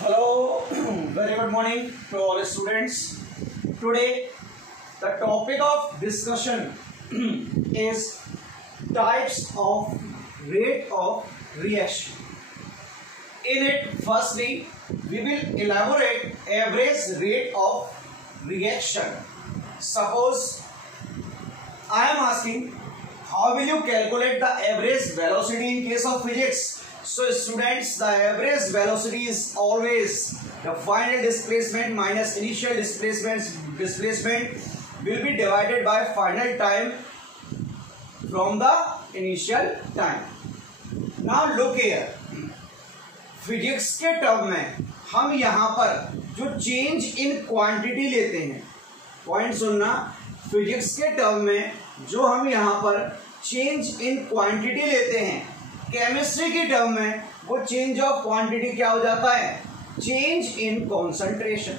Hello, very good morning to all students. Today, the topic of discussion is types of rate of reaction. In it, firstly, we will elaborate average rate of reaction. Suppose I am asking, how will you calculate the average velocity in case of physics? So students, the average velocity is always the final displacement minus initial displacement will be divided by final time from the initial time. Now look here, physics के term में हम यहाँ पर जो change in quantity लेते हैं, point सुनना, physics के टर्म में जो हम यहाँ पर चेंज इन क्वांटिटी लेते हैं, केमिस्ट्री की टर्म में वो चेंज ऑफ क्वांटिटी क्या हो जाता है? Change in concentration.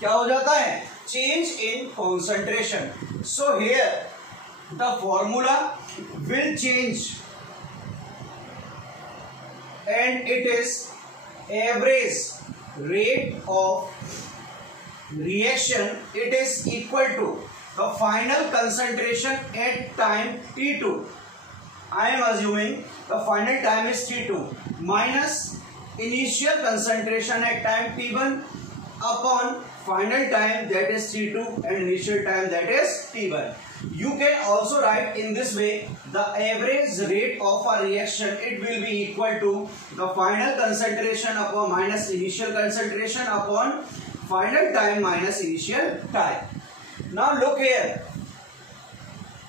क्या हो जाता है? Change in concentration. So here the formula will change and it is average rate of reaction. It is equal to the final concentration at time t2. I am assuming the final time is t2 minus initial concentration at time t1 upon final time, that is t2, and initial time, that is t1. You can also write in this way, the average rate of a reaction, it will be equal to the final concentration upon minus initial concentration upon final time minus initial time. Now look here,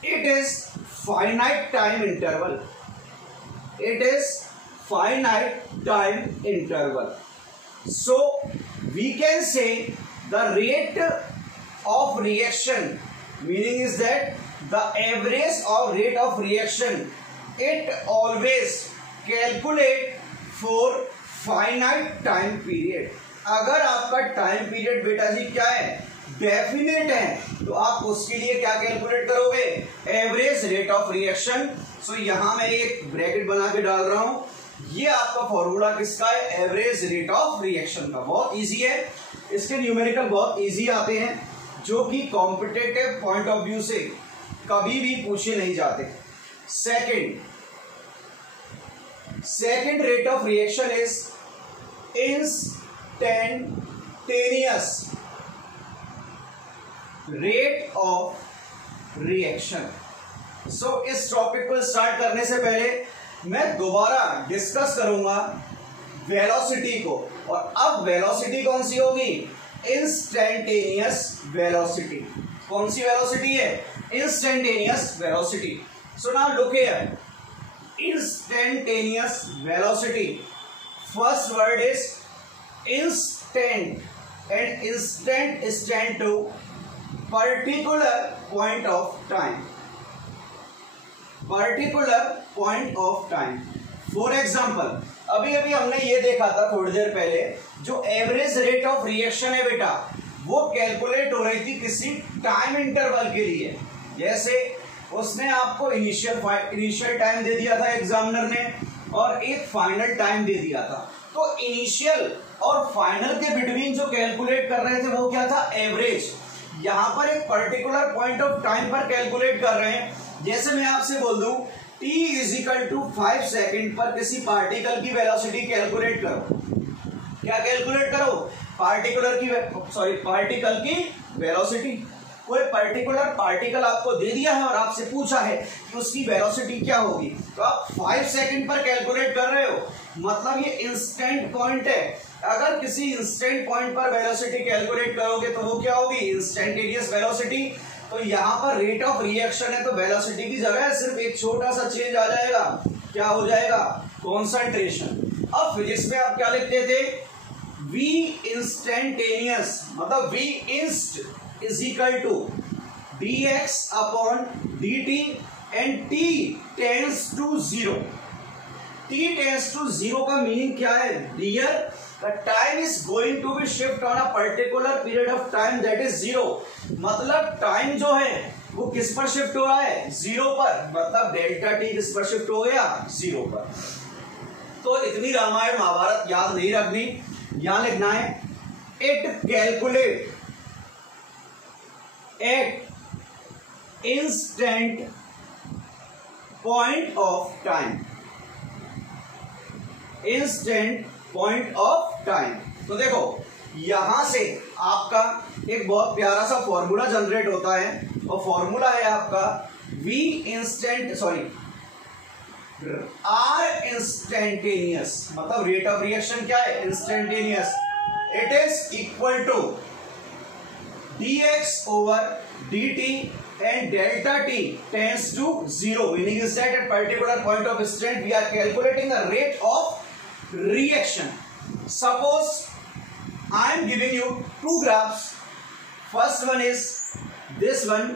it is finite time interval. It is finite time interval. So we can say the rate of reaction, meaning is that the average of rate of reaction, it always calculate for finite time period. अगर आपका time period बेटा जी क्या है? Definite है, तो आप उसके लिए क्या कैलकुलेट करोगे? Average rate of reaction. So यहां मैं एक ब्रैकेट बना के डाल रहा हूं, ये आपका फॉर्मूला किसका है? एवरेज रेट ऑफ रिएक्शन का। बहुत इजी है, इसके न्यूमेरिकल बहुत इजी आते हैं, जो कि कॉम्पिटिटिव पॉइंट ऑफ व्यू से कभी भी पूछे नहीं जाते। Second rate of reaction is instantaneous rate of reaction. So इस टॉपिक को स्टार्ट करने से पहले मैं दोबारा डिस्कस करूंगा वेलोसिटी को, और अब वेलोसिटी कौन सी होगी? Instantaneous velocity. कौन सी वेलोसिटी है? Instantaneous velocity. So now look here, instantaneous velocity, first word is instant, and instant stand to particular point of time, particular point of time. For example, अभी अभी हमने ये देखा था थोड़ी देर पहले, जो एवरेज रेट ऑफ रिएक्शन है बेटा, वो कैलकुलेट हो रही थी किसी टाइम इंटरवल के लिए। जैसे उसने आपको इनिशियल टाइम दे दिया था एग्जामिनर ने, और एक फाइनल टाइम दे दिया था। तो इनिशियल और फाइनल के बिटवीन जो कैलकुलेट कर रहे थे वो क्या था? एवरेज। यहां पर एक पर्टिकुलर पॉइंट ऑफ टाइम पर कैलकुलेट कर रहे हैं। जैसे मैं आपसे बोल दूं t इजिकल टू 5 सेकेंड पर किसी पार्टिकल की वेलोसिटी कैलकुलेट करो। क्या कैलकुलेट करो? पार्टिकल की वेलोसिटी। कोई पर्टिकुलर पार्टिकल आपको दे दिया है और आपसे पूछा है कि उसकी वेलोसिटी क्या होगी, तो आप 5 सेकेंड पर कैलकुलेट कर रहे हो, मतलब ये इंस्टेंट पॉइंट है। अगर किसी इंस्टेंट पॉइंट पर वेलोसिटी कैलकुलेट करोगे तो वो क्या होगी? Instantaneous velocity. तो यहाँ पर रेट ऑफ रिएक्शन है, तो वेलोसिटी की जगह सिर्फ एक छोटा सा चेंज आ जाएगा। क्या हो जाएगा? कॉन्सेंट्रेशन। अब फिजिक्स में आप क्या लिखते थे? V इंस्टेंटेनियस, मतलब V inst is equal to dx upon dt and t tends to 0। t tends to 0 का मीनिंग क्या है? Dear, the time is going to be shift on a particular period of time, that is 0। मतलब time जो है वो किस पर shift हो रहा है? 0 पर। मतलब डेल्टा टी किस पर शिफ्ट हो गया? 0 पर। तो इतनी रामायण महाभारत याद नहीं रखनी, यहां लिखना है it calculate at instant point of time, instant point of time. तो देखो यहां से आपका एक बहुत प्यारा सा फॉर्मूला जनरेट होता है और फॉर्मूला है आपका V इंस्टेंट R इंस्टेंटेनियस, मतलब रेट ऑफ रिएक्शन क्या है, instantaneous. It is equal to dx over dt and delta t tends to 0, meaning is that at particular point of instant we are calculating the rate of reaction. Suppose I am giving you two graphs. First one is this one.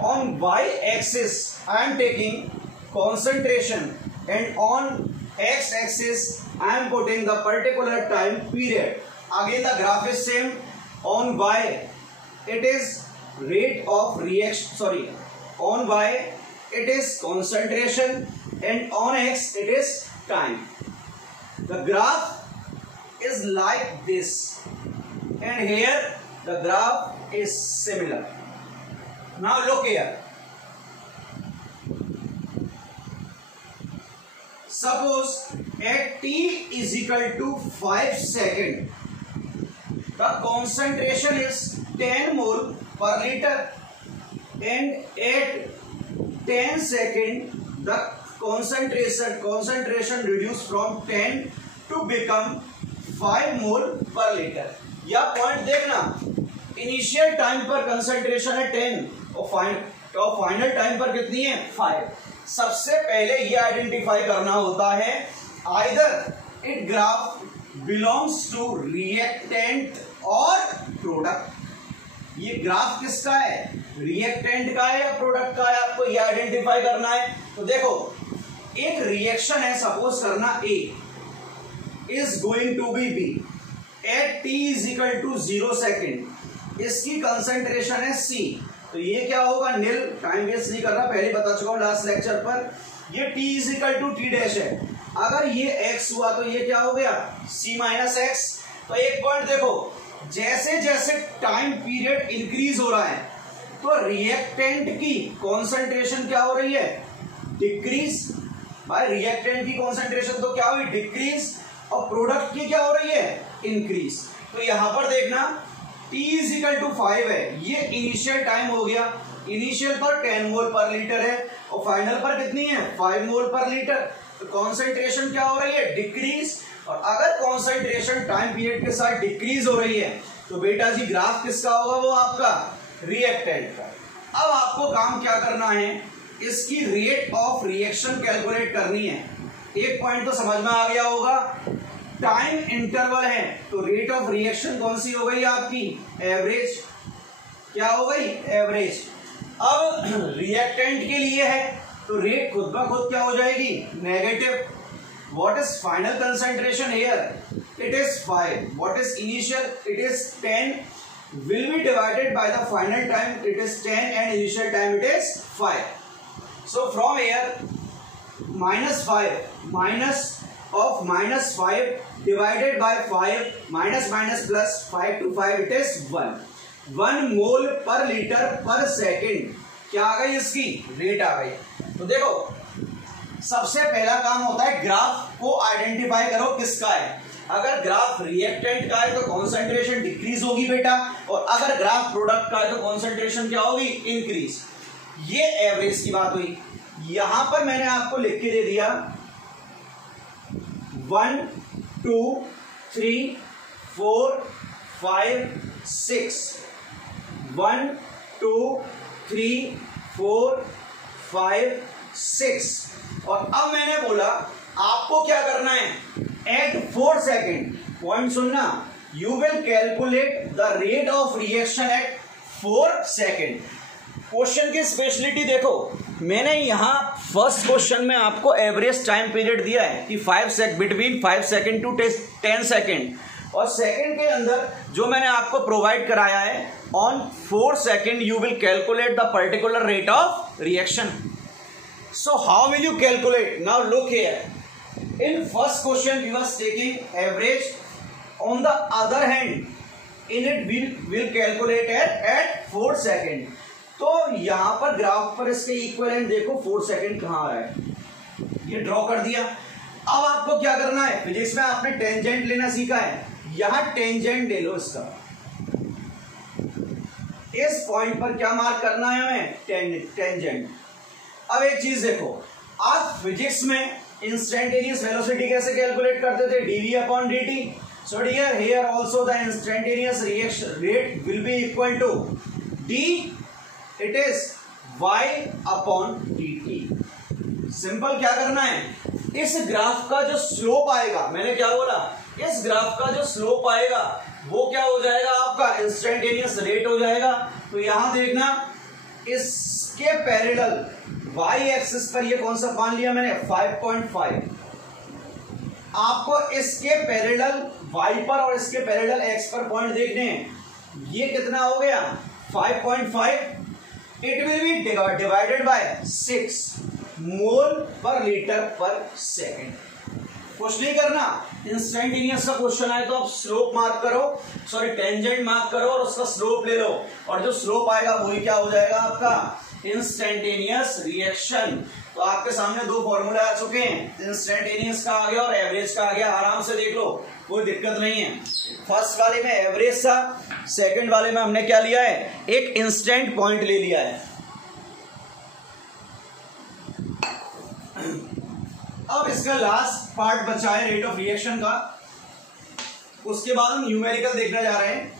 On y axis I am taking concentration and on x axis I am putting the particular time period. Again the graph is same. On y it is rate of reaction, sorry, on y it is concentration and on x it is time. The graph is like this and here the graph is similar. Now look here. Suppose at t is equal to 5 seconds, the concentration is 10 mole per liter and at 10 seconds the concentration reduced from 10 to become 5 mole per liter. यह point देखना, initial time पर concentration है 10 और final time पर कितनी है 5। सबसे पहले ये आइडेंटिफाई करना होता है either it graph belongs to reactant और प्रोडक्ट। ये ग्राफ किसका है, रिएक्टेंट का है या प्रोडक्ट का है, आपको ये आइडेंटिफाई करना है। तो देखो एक रिएक्शन है, सपोज करना A is going to be B at t is equal to 0 second, इसकी कंसंट्रेशन है C। तो ये क्या होगा, नील, टाइम वेस्ट नहीं करना, पहले बता चुका हूं लास्ट लेक्चर पर। ये t is equal to t dash है, अगर ये x हुआ तो ये क्या हो गया C माइनस एक्स। तो एक पॉइंट देखो, जैसे जैसे टाइम पीरियड इंक्रीज हो रहा है तो रिएक्टेंट की कॉन्सेंट्रेशन क्या हो रही है, डिक्रीज। भाई रिएक्टेंट की कॉन्सेंट्रेशन तो क्या हुई, डिक्रीज, और प्रोडक्ट की क्या हो रही है, इंक्रीज। तो यहां पर देखना t इज इक्वल टू 5 है, ये इनिशियल टाइम हो गया, इनिशियल पर 10 मोल पर लीटर है और फाइनल पर कितनी है 5 मोल पर लीटर। तो कॉन्सेंट्रेशन क्या हो रही है, डिक्रीज। और अगर कॉन्सेंट्रेशन टाइम पीरियड के साथ डिक्रीज हो रही है तो बेटा जी ग्राफ किसका होगा, वो आपका रिएक्टेंट का। अब आपको काम क्या करना है, इसकी रेट ऑफ रिएक्शन कैलकुलेट करनी है। एक पॉइंट तो समझ में आ गया होगा, टाइम इंटरवल है तो रेट ऑफ रिएक्शन कौन सी हो गई आपकी, एवरेज। क्या हो गई, एवरेज। अब रिएक्टेंट के लिए है तो रेट खुद ब खुद क्या हो जाएगी, negative. What is final concentration here? It is 5. What is initial? It is 10. Will be divided by the final time. It is 10 and initial time it is 5. So from here minus 5 minus of minus 5 divided by 5 minus plus 5 to 5 it is 1. 1 mole per liter per second. क्या आ गई इसकी rate आ गई। तो देखो सबसे पहला काम होता है ग्राफ को आइडेंटिफाई करो किसका है। अगर ग्राफ रिएक्टेंट का है तो कॉन्सेंट्रेशन डिक्रीज होगी बेटा, और अगर ग्राफ प्रोडक्ट का है तो कॉन्सेंट्रेशन क्या होगी, इंक्रीज। ये एवरेज की बात हुई। यहां पर मैंने आपको लिख के दे दिया 1 2 3 4 5 6 1 2 3 4 5 6। और अब मैंने बोला आपको क्या करना है, एट 4 सेकेंड, पॉइंट सुनना, you will calculate the rate of reaction at 4 second. Question की स्पेशलिटी देखो, मैंने यहां फर्स्ट क्वेश्चन में आपको एवरेज टाइम पीरियड दिया है कि बिटवीन 5 सेकेंड टू 10 सेकेंड, और सेकेंड के अंदर जो मैंने आपको प्रोवाइड कराया है on 4 second you will calculate the particular rate of reaction. So how will you calculate? Now look here. In first question we was taking average on the other hand in it will calculate at 4 second. तो यहां पर graph पर इसके equivalent देखो 4 second कहां आ रहा है, ये ड्रॉ कर दिया। अब आपको क्या करना है, फिजिक्स में आपने टेंजेंट लेना सीखा है, यहां टेंजेंट ले लो इसका। इस पॉइंट पर क्या मार्क करना है हमें, टेंजेंट। अब एक चीज देखो, आप फिजिक्स में इंस्टेंटेनियस वेलोसिटी कैसे कैलकुलेट करते थे, dv upon dt। So dear here also the instantaneous reaction rate will be equal to d it is y upon dt। Simple क्या करना है, इस ग्राफ का जो स्लोप आएगा, मैंने क्या बोला, इस ग्राफ का जो स्लोप आएगा वो क्या हो जाएगा, आपका इंस्टेंटेनियस रेट हो जाएगा। तो यहां देखना, इसके पैरेलल y एक्सिस पर ये कौन सा मान लिया मैंने, 5.5। आपको इसके पैरेलल y पर और इसके पैरेलल x पर पॉइंट देखने हैं, ये कितना हो गया 5.5। It will be divided by 6 mole per litre पर सेकेंड। कुछ नहीं करना, इंस्टेंटेनियस का क्वेश्चन आए तो आप स्लोप मार्क करो, सॉरी टेंजेंट मार्क करो और उसका स्लोप ले लो, और जो स्लोप आएगा वही क्या हो जाएगा आपका इंस्टेंटेनियस रिएक्शन। तो आपके सामने दो फॉर्मूले आ चुके हैं, इंस्टेंटेनियस का आ गया और एवरेज का आ गया, आराम से देख लो, कोई दिक्कत नहीं है। फर्स्ट वाले में एवरेज था, सेकंड वाले में हमने क्या लिया है, एक इंस्टेंट पॉइंट ले लिया है। अब इसका लास्ट पार्ट बचा है रेट ऑफ रिएक्शन का, उसके बाद हम न्यूमेरिकल देखने जा रहे हैं।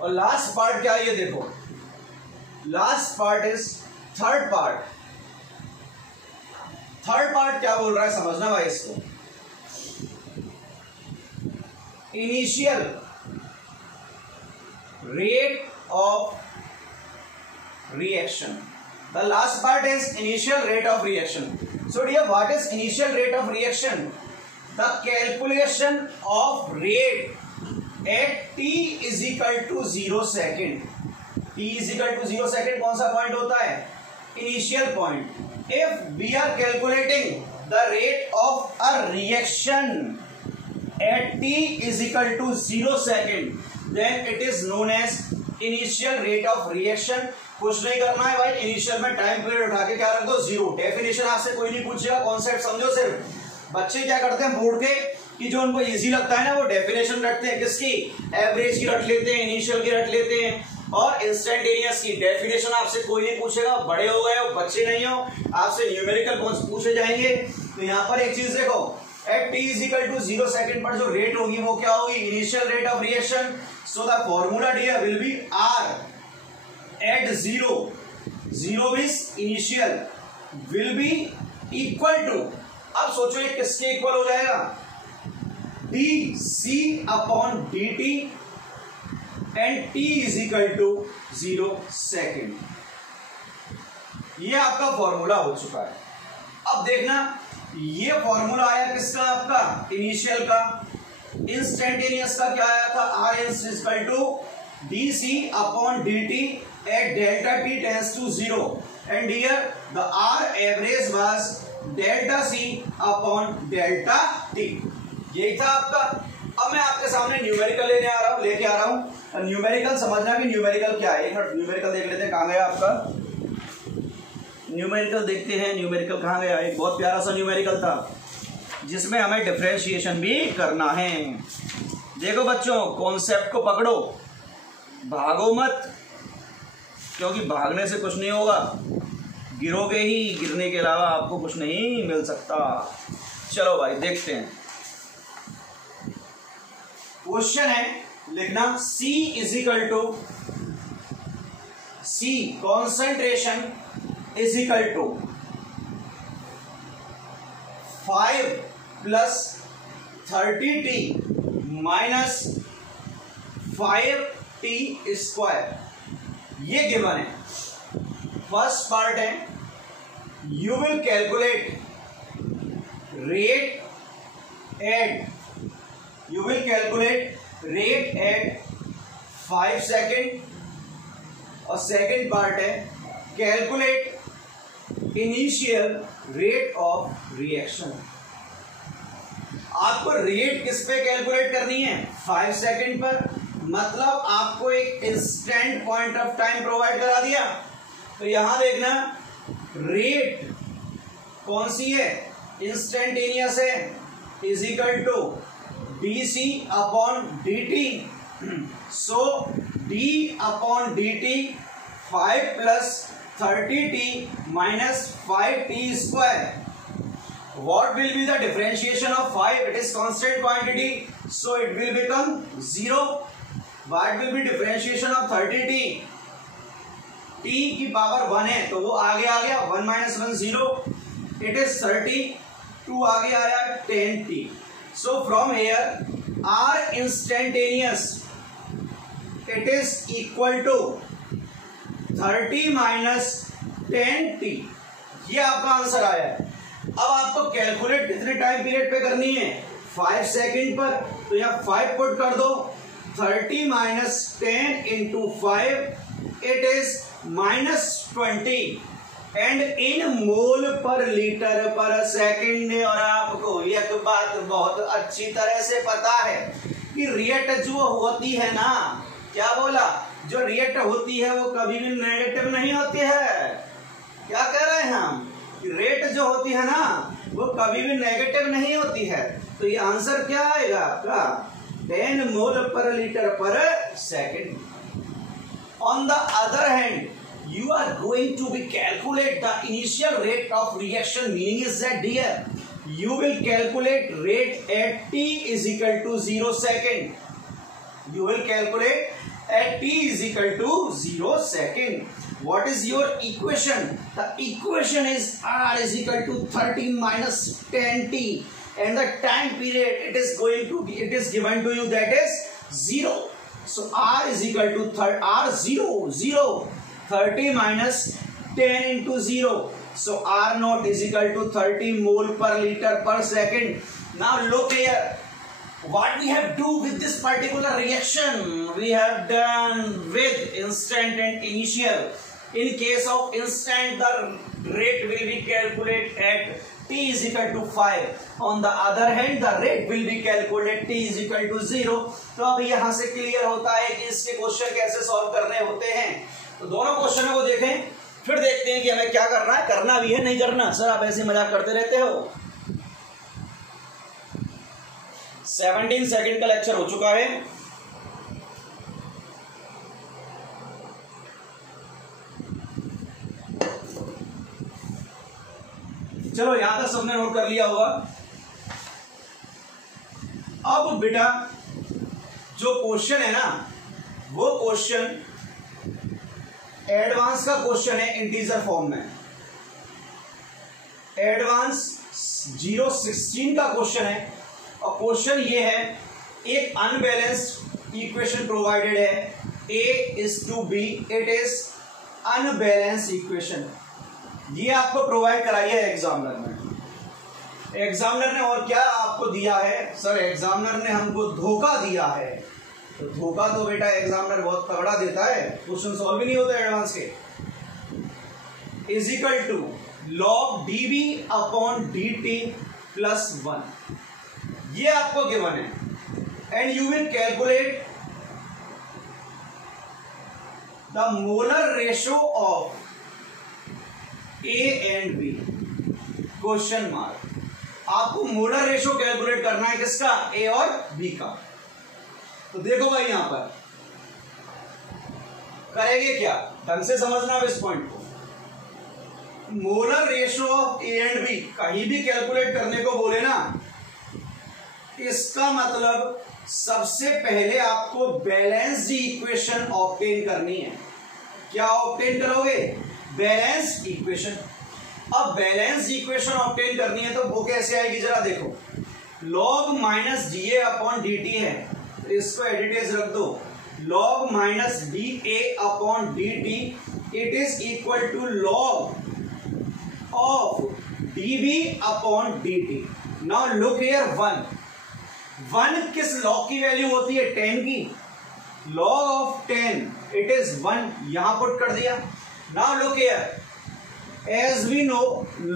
और लास्ट पार्ट क्या है ये देखो, last part is third part. Third part क्या बोल रहा है समझना भाई इसको, initial rate of reaction. The last part is initial rate of reaction. So dear, what is initial rate of reaction? The calculation of rate at t is equal to 0 second. t is equal to 0 second कौन सा point होता है, initial point. If we are calculating the rate of a reaction at t is equal to 0 second, then it is known as initial rate of reaction. कुछ नहीं करना है भाई, initial में टाइम पीरियड उठा के क्या रख दो 0। डेफिनेशन आपसे कोई नहीं पूछेगा, कॉन्सेप्ट समझो। सिर्फ बच्चे क्या करते हैं बोर्ड के, कि जो उनको इजी लगता है ना वो डेफिनेशन रखते हैं, किसकी, एवरेज की रख लेते हैं, इनिशियल की रख लेते हैं, और इंस्टेंटेनियस की। डेफिनेशन आपसे कोई नहीं पूछेगा, बड़े हो गए हो, बच्चे नहीं हो, आपसे न्यूमेरिकल पूछे जाएंगे। तो यहाँ पर एक चीज देखो, at t is equal to 0 second पर जो रेट होगी वो क्या होगी, initial rate of reaction. So the formula dear will be r at 0 means initial will be equal to, अब सोचो ये किसके इक्वल हो जाएगा, dc upon dt and t is equal to 0 second. ये आपका फॉर्मूला हो चुका है। अब देखना, ये फॉर्मूला आया किसका, आपका इनिशियल का। इंस्टेंटेनियस का क्या आया था, r is equal to dc upon dt at delta t tends to 0, and here the r average was delta c upon delta t। यही था आपका। अब मैं आपके सामने न्यूमेरिकल लेके आ रहा हूं। न्यूमेरिकल समझना भी न्यूमेरिकल क्या है, एक मिनट न्यूमेरिकल देख लेते हैं, कहां गया आपका न्यूमेरिकल, देखते हैं न्यूमेरिकल कहां गया। एक बहुत प्यारा सा न्यूमेरिकल था जिसमें हमें डिफरेंशिएशन भी करना है। देखो बच्चों, कॉन्सेप्ट को पकड़ो, भागो मत, क्योंकि भागने से कुछ नहीं होगा, गिरोगे ही, गिरने के अलावा आपको कुछ नहीं मिल सकता। चलो भाई देखते हैं। क्वेश्चन है लिखना, C is equal to C concentration is equal to 5 plus 30t minus 5t square. ये गिवन है। फर्स्ट पार्ट है, you will calculate rate at 5 second, और सेकेंड पार्ट है calculate initial rate of reaction. आपको rate किस पे calculate करनी है? 5 सेकंड पर। मतलब आपको एक instant point of time provide करा दिया। तो यहां देखना रेट कौन सी है? इंस्टेंटेनियस है, is equal to dc upon dt। So d upon dt 5 plus 30t minus 5t square. What will be the differentiation of 5? It is constant quantity, so it will become 0. What will be differentiation of 30t? t की power 1 है तो वो आगे आ गया 1 minus 1 0. It is 30. 2 आगे आया 10t. So from here r instantaneous it is equal to 30 minus 10t. ये आपका आंसर आया है। अब आपको कैलकुलेट कितने टाइम पीरियड पे करनी है? 5 सेकंड पर। तो यहाँ 5 पुट कर दो। 30 minus 10 into 5 it is minus 20 and in mole per litre पर सेकंड। और आपको एक बात बहुत अच्छी तरह से पता है कि रेट जो होती है ना, क्या बोला, जो रेट होती है वो कभी भी नेगेटिव नहीं होती है। क्या कह रहे हैं हम? रेट जो होती है ना वो कभी भी नेगेटिव नहीं होती है। तो ये आंसर क्या आएगा आपका? 10 मोल पर लीटर पर second. On the other hand you are going to be calculate the initial rate of reaction, meaning is that dear you will calculate rate at t is equal to 0 second. You will calculate at t is equal to 0 second. What is your equation? The equation is r is equal to 30 minus 10t and the time period it is going to be, it is given to you, that is 0. So r is equal to r 0 30 minus 10 into 0. So r naught is equal to 30 mole per liter per second. Now look here. What we have do with this particular reaction? We have done with instant and initial. In case of instant, the rate will be calculated at t is equal to 5. On the other hand, the rate will be calculated t is equal to 0. तो अब यहाँ से clear होता है कि इसके question कैसे solve करने होते हैं। तो दोनों क्वेश्चनों को देखें, फिर देखते हैं कि हमें क्या करना है, करना भी है नहीं करना। सर आप ऐसे मजाक करते रहते हो। 17 सेकंड का लेक्चर हो चुका है। चलो यहां तक सबने नोट कर लिया होगा। अब बेटा जो क्वेश्चन है ना, वो क्वेश्चन एडवांस का क्वेश्चन है इंटीजर फॉर्म में। एडवांस 016 का क्वेश्चन है और क्वेश्चन ये है, एक अनबैलेंस्ड इक्वेशन प्रोवाइडेड है a:b, it is unbalanced equation. ये आपको प्रोवाइड कराई है एग्जामिनर ने। एग्जामिनर ने और क्या आपको दिया है? सर एग्जामिनर ने हमको धोखा दिया है। तो धोखा तो बेटा एग्जामिनर बहुत तगड़ा देता है, क्वेश्चन सॉल्व भी नहीं होते एडवांस के। Is equal to log dB upon dt plus 1, ये आपको गिवन है। And you will calculate the molar ratio of A and B, question mark. आपको मोलर रेशो कैलकुलेट करना है किसका? A और B का। तो देखो भाई यहां पर करेंगे क्या, ढंग से समझना अब इस पॉइंट को। Molar ratio of A and B कहीं भी कैलकुलेट करने को बोले ना, इसका मतलब सबसे पहले आपको बैलेंस्ड इक्वेशन ऑब्टेन करनी है। क्या ऑब्टेन करोगे? Balanced equation. अब बैलेंस्ड इक्वेशन ऑब्टेन करनी है तो वो कैसे आएगी जरा देखो। log minus D A upon D T है, इसको एडिटेज रख दो। log minus D A upon D T it is equal to log of D B upon D T. Now look here, 1 किस log की वैल्यू होती है? 10 की। log ऑफ 10 इट इज 1, यहां पुट कर दिया। Now look here, as we know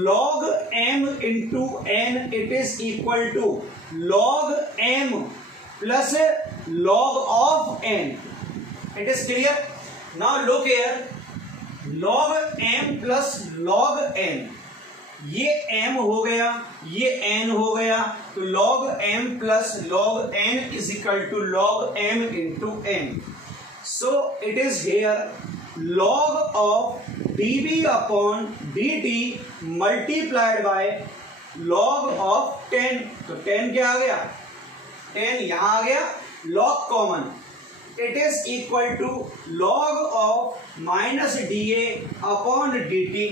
log m into n it is equal to log m plus log of n. It is clear? Now look here, log m plus log n, ये m हो गया, ये n हो गया, तो log m plus log n is equal to log m into n. So it is here log of dB upon dt multiplied by log of 10. तो 10 क्या आ गया, 10 यहां आ गया, log common, it is equal to log of minus dA upon dt.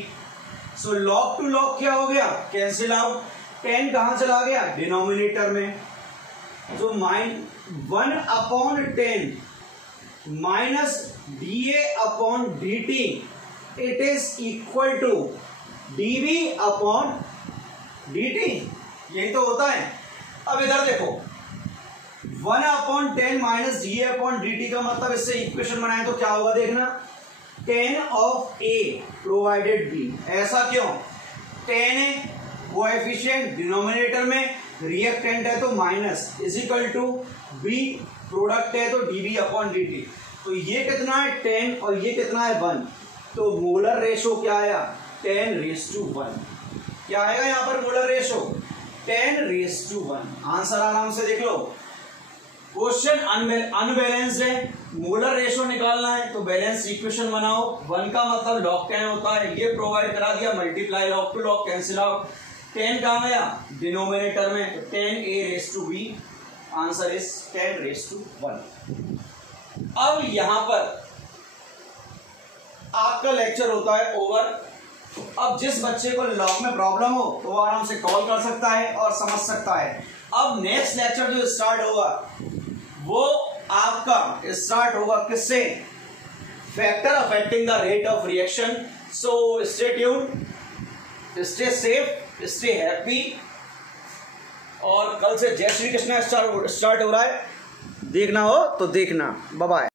So log to log क्या हो गया, cancel out, 10 कहां चला गया, डिनोमिनेटर में, तो 1 upon 10 minus dA upon dt, it is equal to dB upon dt. यही तो होता है. अब इधर देखो, 1 upon 10 minus D upon D T का मतलब, इससे इक्वेशन बनाए तो क्या होगा देखना, 10 ऑफ ए प्रोवाइडेड बी. ऐसा क्यों, 10 है कोएफिशिएंट डिनोमिनेटर में, रिएक्टेंट है तो minus, is equal to B product है तो डीबी अपॉन डी टी. तो ये कितना है 10 और ये कितना है 1, तो मोलर रेशो क्या आया 10:1. क्या आएगा यहां पर मोलर रेशो 10:1. आंसर आराम से देख लो. क्वेश्चन अनबैलेंस्ड है, मोलर रेशो निकालना है तो बैलेंस इक्वेशन बनाओ. 1 का मतलब log 10 होता है, ये प्रोवाइड करा दिया, multiply log to log cancel out. 10 कहां गया, डिनोमिनेटर में, तो 10a⁻b. Answer is 10:1. अब यहां पर आपका लेक्चर होता है ओवर. अब जिस बच्चे को लॉग में प्रॉब्लम हो तो वो आराम से कॉल कर सकता है और समझ सकता है. अब नेक्स्ट लेक्चर जो स्टार्ट होगा वो आपका स्टार्ट होगा किससे, factor affecting the rate of reaction. So stay tuned, stay safe, stay happy. और कल से जय श्री कृष्णा स्टार्ट हो रहा है, देखना हो तो देखना. Bye bye.